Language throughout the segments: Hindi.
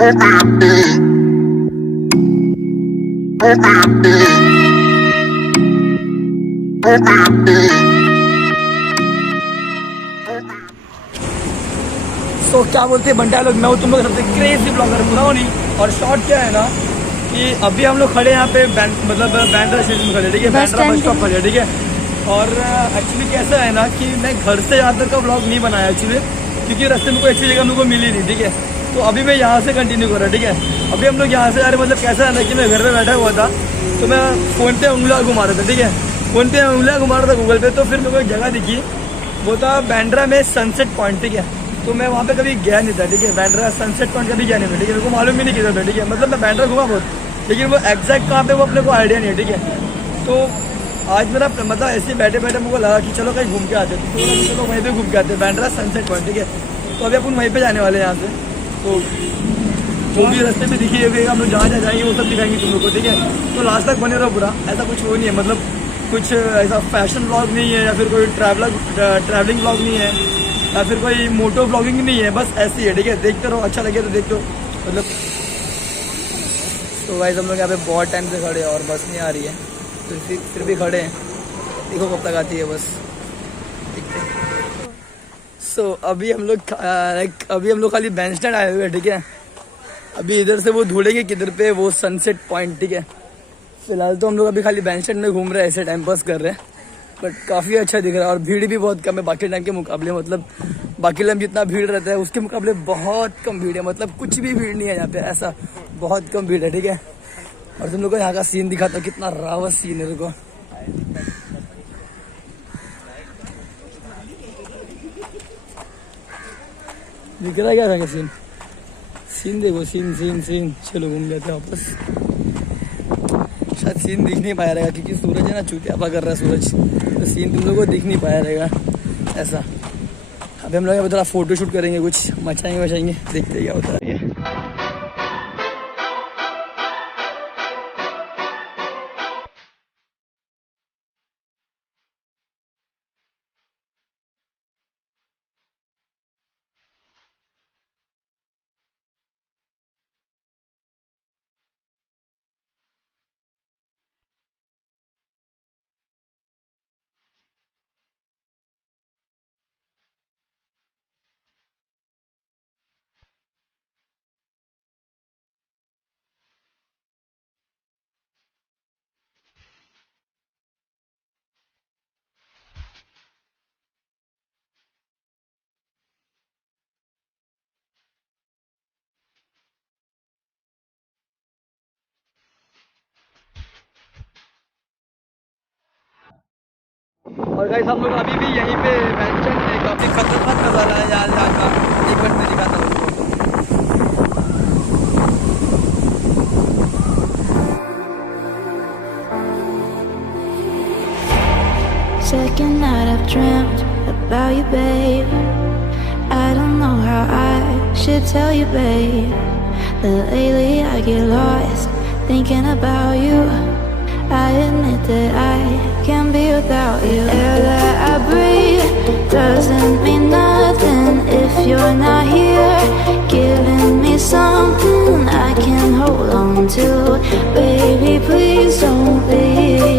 सो क्या बोलते हैं बंटा लोग, मैं हूँ तुम लोग सबसे क्रेजी ब्लॉगर बुरा नहीं। और शॉर्ट क्या है ना कि अभी हम लोग खड़े यहाँ पे मतलब बैंड्रा स्टेशन में खड़े, ठीक है, बैंड्रा बस स्टॉप खड़े, ठीक है। और एक्चुअली कैसा है ना कि मैं घर से यहाँ तक का ब्लॉग नहीं बनाया एक्चुअली, क्योंकि रास्ते में कोई अच्छी जगह मेरे को मिली नहीं, ठीक है। तो अभी मैं यहाँ से कंटिन्यू कर रहा, ठीक है। अभी हम लोग यहाँ से आ रहे, मतलब कैसा है ना कि मैं घर पे बैठा हुआ था तो मैं फ़ोन पे उंगलियाँ घुमा रहा था, ठीक है। फ़ोन पे उंगलियाँ घुमा रहा था गूगल पे, तो फिर मेरे को एक जगह दिखी, वो था बैंड्रा में सनसेट पॉइंट, ठीक है। तो मैं वहाँ पे कभी गया नहीं था, ठीक है। बैंड्रा सनसेट पॉइंट कभी गया नहीं था, ठीक है। मेरे को मालूम भी नहीं किधर था, ठीक है। मतलब मैं बैंड्रा घूमा बहुत, लेकिन वो एग्जैक्ट कहाँ पे वो अपने को आइडिया नहीं है, ठीक है। तो आज मेरा मतलब ऐसे बैठे बैठे मुझे लगा कि चलो कहीं घूम के आते हैं, तो चलो वहीं पे घूम के आते हैं, बैंड्रा सनसेट पॉइंट, ठीक है। तो अभी अपन वहीं पे जाने वाले हैं यहाँ से। तो जो भी रास्ते में दिखिए हम लोग जहाँ जहाँ जाएंगे वो सब दिखाएंगे तुम लोग को, ठीक है। तो लास्ट तक बने रहो पूरा, ऐसा कुछ वो नहीं है, मतलब कुछ ऐसा फैशन ब्लॉग नहीं है, या फिर कोई ट्रैवलिंग ब्लॉग नहीं है, या फिर कोई मोटो ब्लॉगिंग नहीं है, बस ऐसी है, ठीक है। देखते रहो, अच्छा लगे तो देखते हो, मतलब। तो गाइस हम लोग यहाँ पे बहुत टाइम से खड़े हैं और बस नहीं आ रही है, तो फिर भी खड़े हैं, देखो कब तक आती है बस, देखते हैं। सो अभी हम लोग खाली बैंड स्टैंड आए हुए हैं, ठीक है। अभी इधर से वो ढूंढेंगे किधर पे वो सनसेट पॉइंट, ठीक है। फिलहाल तो हम लोग अभी खाली बैंड स्टैंड में घूम रहे हैं, ऐसे टाइम पास कर रहे हैं, बट काफ़ी अच्छा दिख रहा है। और भीड़ भी बहुत कम है बाकी टाइम के मुकाबले, मतलब बाकी टाइम जितना भीड़ रहता है उसके मुकाबले बहुत कम भीड़ है, मतलब कुछ भी भीड़ नहीं है यहाँ पे, ऐसा बहुत कम भीड़ है, ठीक है। और तुम लोग को यहाँ का सीन दिखाता हूँ, कितना रावत सीन है, देखो। दिख रहा है क्या था सीन? सीन देखो, सीन। चलो घूम लेते हैं वापस। शायद सीन दिख नहीं पाया रहेगा क्योंकि सूरज है ना, चुतियापा कर रहा है सूरज, तो सीन तुम लोगों को दिख नहीं पाया रहेगा ऐसा। अभी हम लोग थोड़ा फोटो शूट करेंगे, कुछ मचाएंगे, देखते क्या होता है। और गाइस हम लोग अभी भी यहीं पे मेंशन है, काफ़ी खतरनाक नज़ारा है यार यहाँ का, एक मिनट में दिखाता हूँ। Second night I've dreamt about you, babe. I don't know how I should tell you, babe, that lately I get lost thinking about you. I admit that I can't be without you. The air that I breathe doesn't mean nothing if you're not here, giving me something I can hold on to. Baby, please don't leave.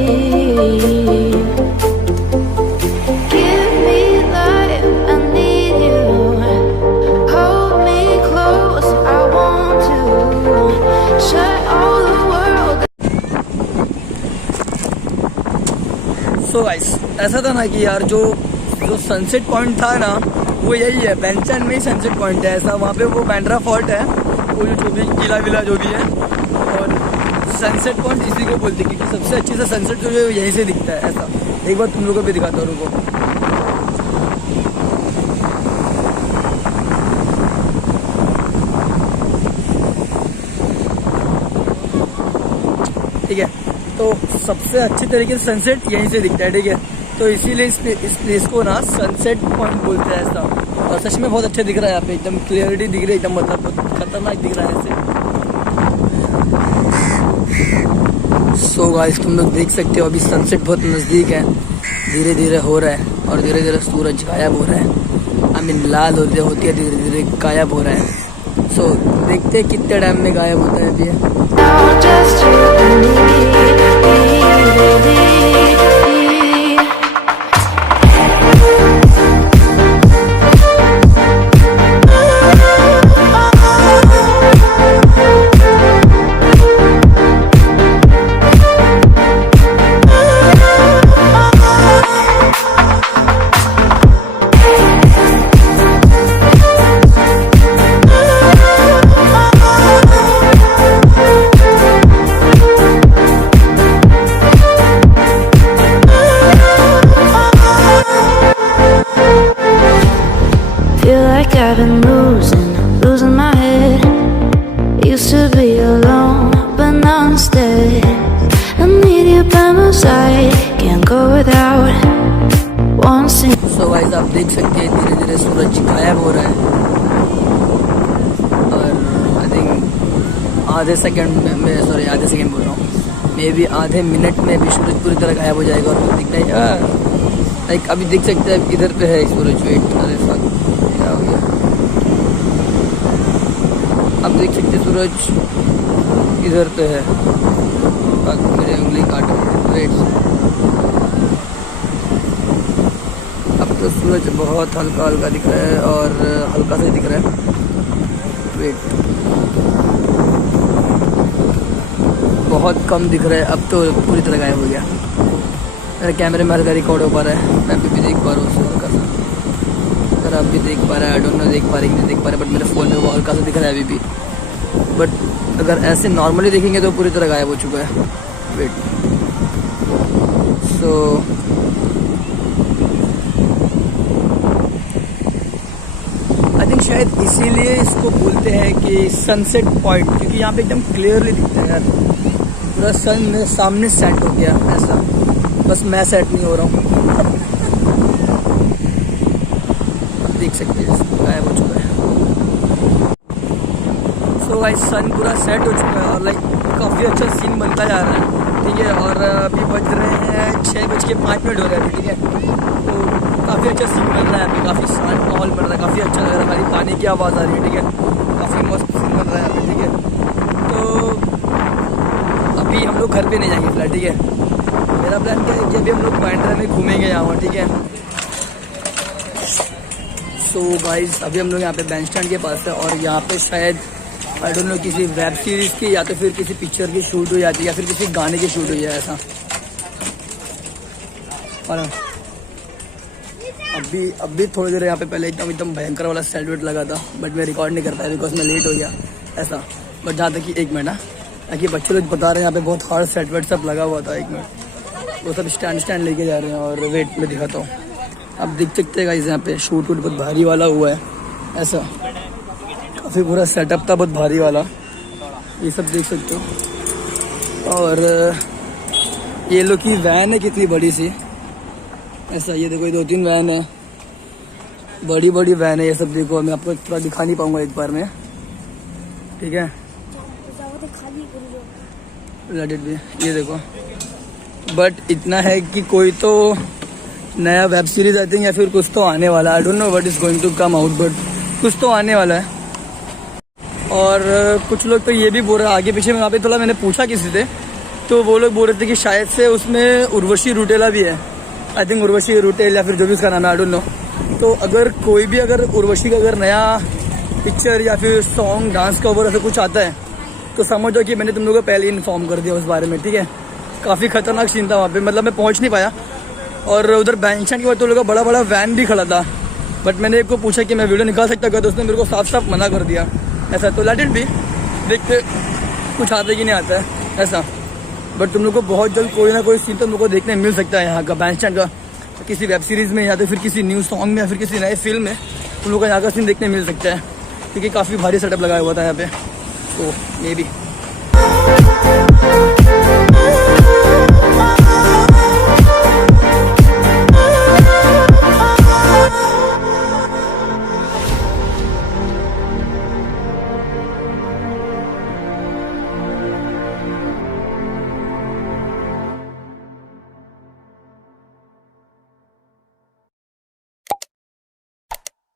Give me life, I need you. Hold me close, I want to shut all the world. So guys ऐसा था ना कि यार जो सनसेट पॉइंट था ना वो यही है, बेंचन में ही सनसेट पॉइंट है ऐसा। वहाँ पे वो बैंड्रा फोर्ट है, वो जो भी किला विला जो भी है, और सनसेट पॉइंट इसी को बोलते हैं क्योंकि सबसे अच्छी से सनसेट जो है यहीं से दिखता है ऐसा। एक बार तुम लोगों को भी दिखाता हूँ, रुको। ठीक है, तो सबसे अच्छी तरीके से सनसेट यहीं से दिखता है, ठीक है। तो इसीलिए इस प्लेस को ना सनसेट पॉइंट बोलते हैं ऐसा। और सच में बहुत अच्छा दिख रहा है यहाँ पे, एकदम क्लियरिटी दिख रही है, एकदम मतलब बहुत खतरनाक दिख रहा है ऐसे। सो गाइस तुम लोग देख सकते हो अभी सनसेट बहुत नज़दीक है, धीरे धीरे हो रहा है और धीरे धीरे सूरज गायब हो रहा है, आई मीन लाल होती है धीरे धीरे गायब हो रहा है। सो देखते हैं कितने टाइम में गायब होता है अभी ये। Now just you and me, baby. Feel like I've been losing my head. Used to be alone, but now instead I need you by my side. Can't go without one single. So guys आप देख सकते हैं धीरे धीरे सूरज गायब हो रहा है और आई थिंक आधे सेकंड बोल रहा हूँ, मे बी आधे मिनट में भी सूरज पूरी तरह गायब हो जाएगा और कुछ दिखना ही लाइक अभी देख सकते हैं इधर पे है सूरज। वेट, अरे फक क्या हो गया। अब देख सकते हैं सूरज इधर पे है। फक मेरी उंगली काट रही है। वेट, अब तो सूरज बहुत हल्का हल्का दिख रहा है और हल्का सा ही दिख रहा है। वेट, बहुत कम दिख रहा है, अब तो पूरी तरह गायब हो गया। मेरे कैमरे में हल्का रिकॉर्ड हो पा रहा है, मैं अभी भी देख पा रहा हूँ उससे हल्का सा। अगर आप भी देख पा रहे हैं, आई डोंट नो देख पा रहे नहीं देख पा रहे, बट मेरे फ़ोन में वो हल्का सा दिख रहा है अभी भी। बट अगर ऐसे नॉर्मली देखेंगे तो पूरी तरह गायब हो चुका है। वेट, सो आई थिंक शायद इसीलिए इसको बोलते हैं कि सनसेट पॉइंट, क्योंकि यहाँ पे एकदम क्लियरली दिखता है यार। पूरा सन मेरे सामने सेट हो गया ऐसा, बस मैं सेट नहीं हो रहा हूँ। देख सकते हैं गायब हो चुका है। सो गाइस सन पूरा सेट हो चुका है और लाइक काफ़ी अच्छा सीन बनता जा रहा है, ठीक है। और अभी बज रहे हैं 6:05 हो रहे हैं, ठीक है। तो काफ़ी अच्छा सीन बन रहा है, अभी काफ़ी शांत माहौल बन रहा है, काफ़ी अच्छा लग रहा है। खाली पानी की आवाज़ आ रही है, ठीक है। काफ़ी मस्त सीन बन रहा है अभी, ठीक है। तो अभी हम लोग घर पे नहीं जाएंगे फिलहाल, ठीक है। मेरा प्लान क्या है कि अभी हम लोग बांद्रा में घूमेंगे यहाँ, ठीक है। सो गाइस अभी हम लोग यहाँ पे बैंड स्टैंड के पास है और यहाँ पे शायद आई डोंट नो किसी वेब सीरीज़ की या तो फिर किसी पिक्चर की शूट हो जाती है या फिर किसी गाने की शूट हुई है ऐसा। और अभी थोड़ी देर यहाँ पे पहले एकदम भयंकर वाला सेल्यूट लगा था, बट मैं रिकॉर्ड नहीं कर पाया बिकॉज मैं लेट हो गया ऐसा। बट जहाँ तक कि 1 मिनट ना, ताकि बच्चे लोग बता रहे हैं यहाँ पे बहुत हार्ड सेट वेट सब लगा हुआ था। 1 मिनट, वो सब स्टैंड लेके जा रहे हैं और वेट में दिखाता हूँ। आप देख सकते हैं गाइस यहाँ पे शूट वूट बहुत भारी वाला हुआ है ऐसा, काफ़ी पूरा सेटअप था बहुत भारी वाला, ये सब देख सकते हो। और ये लोग की वैन है कितनी बड़ी सी ऐसा, ये देखो ये 2-3 वैन है, बड़ी वैन है ये सब। देखो मैं आपको थोड़ा दिखा नहीं पाऊंगा एक बार में, ठीक है। लेट इट बी, ये देखो। बट इतना है कि कोई तो नया वेब सीरीज आई थिंक या फिर कुछ तो आने वाला है। I don't know what is going to come out, but कुछ तो आने वाला है। और कुछ लोग तो ये भी बोल रहे हैं, आगे पीछे में वहाँ पे थोड़ा मैंने पूछा किसी से, तो वो लोग बोल रहे थे कि शायद से उसमें उर्वशी रुटेला भी है। आई थिंक उर्वशी रुटेल या फिर जो भी उसका नाम है, आई डोंट नो। तो अगर कोई भी अगर उर्वशी का अगर नया पिक्चर या फिर सॉन्ग डांस कवर ऐसा कुछ आता है तो समझो कि मैंने तुम लोगों को पहले ही इन्फॉर्म कर दिया उस बारे में, ठीक है। काफ़ी खतरनाक सीन था वहाँ पे, मतलब मैं पहुँच नहीं पाया। और उधर बैंड स्टैंड के बाद तो लोगों का बड़ा वैन भी खड़ा था, बट मैंने एक को पूछा कि मैं वीडियो निकाल सकता क्या, तो उसने मेरे को साफ मना कर दिया ऐसा। तो लेट इट बी, देखते कुछ आता है कि नहीं आता है ऐसा। बट तुम लोग को बहुत जल्द कोई ना कोई सीन तुम लोग को देखने मिल सकता है यहाँ का बैंड स्टैंड का, किसी वेब सीरीज़ में या तो फिर किसी न्यू सॉन्ग में या फिर किसी नए फिल्म में तुम लोग को यहाँ का सीन देखने मिल सकता है, क्योंकि काफ़ी भारी सेटअप लगाया हुआ था यहाँ पे। तो मे बी